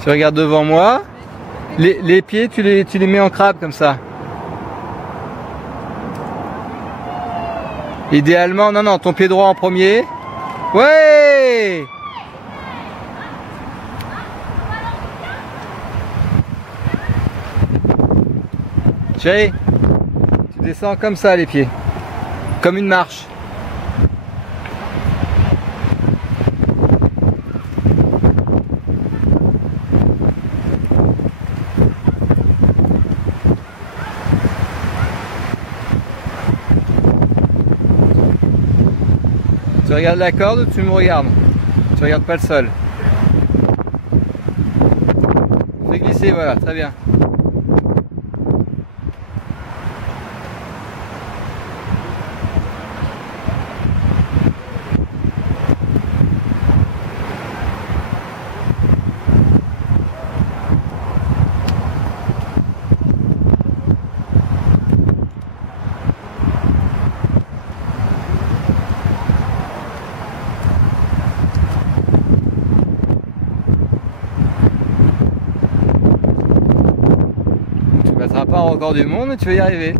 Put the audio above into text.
Tu regardes devant moi. Les pieds, tu les mets en crabe comme ça. Idéalement, non, ton pied droit en premier. Ouais! Chérie, tu descends comme ça les pieds. Comme une marche. Tu regardes la corde ou tu me regardes? Tu regardes pas le sol. Fais glisser, voilà, très bien. Tu battras pas un record du monde, mais tu vas y arriver.